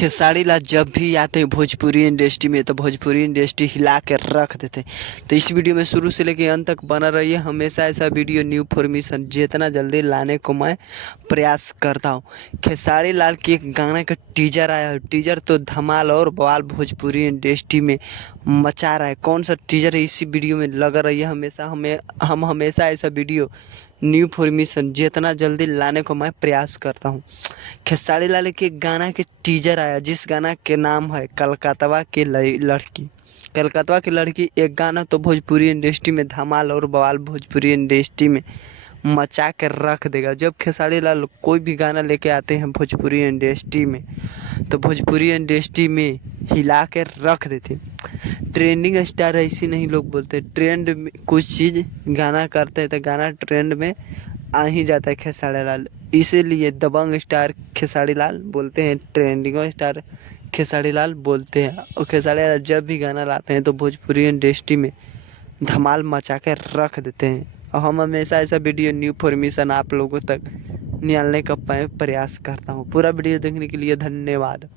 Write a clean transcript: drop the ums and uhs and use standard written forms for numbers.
खेसारी लाल जब भी आते हैं भोजपुरी इंडस्ट्री में तो भोजपुरी इंडस्ट्री हिला के रख देते हैं। तो इस वीडियो में शुरू से लेकर अंत तक बना रहिए। हमेशा ऐसा वीडियो न्यू फॉर्मेशन जितना जल्दी लाने को मैं प्रयास करता हूँ। खेसारी लाल की एक गाना का टीजर आया है। टीजर तो धमाल और बवाल भोजपुरी इंडस्ट्री में मचा रहा है। कौन सा टीजर है इसी वीडियो में लगा रहिए। हम हमेशा ऐसा वीडियो न्यू फॉर्मेशन जितना जल्दी लाने को मैं प्रयास करता हूँ। खेसारी लाल के गाना के टीजर आया जिस गाना के नाम है कलकत्ता की लड़की। कलकत्ता की लड़की एक गाना तो भोजपुरी इंडस्ट्री में धमाल और बवाल भोजपुरी इंडस्ट्री में मचा कर रख देगा। जब खेसारी लाल कोई भी गाना लेके आते हैं भोजपुरी इंडस्ट्री में तो भोजपुरी इंडस्ट्री में हिला के रख देते। ट्रेंडिंग स्टार ऐसी नहीं लोग बोलते। ट्रेंड में कुछ चीज़ गाना करते हैं तो गाना ट्रेंड में आ ही जाता है खेसारी लाल। इसीलिए दबंग स्टार खेसारी लाल बोलते हैं, ट्रेंडिंग स्टार खेसारी लाल बोलते हैं। और खेसारी लाल जब भी गाना लाते हैं तो भोजपुरी इंडस्ट्री में धमाल मचा के रख देते हैं। और हम हमेशा ऐसा वीडियो न्यू फॉर्मेशन आप लोगों तक निकालने का मैं प्रयास करता हूँ। पूरा वीडियो देखने के लिए धन्यवाद।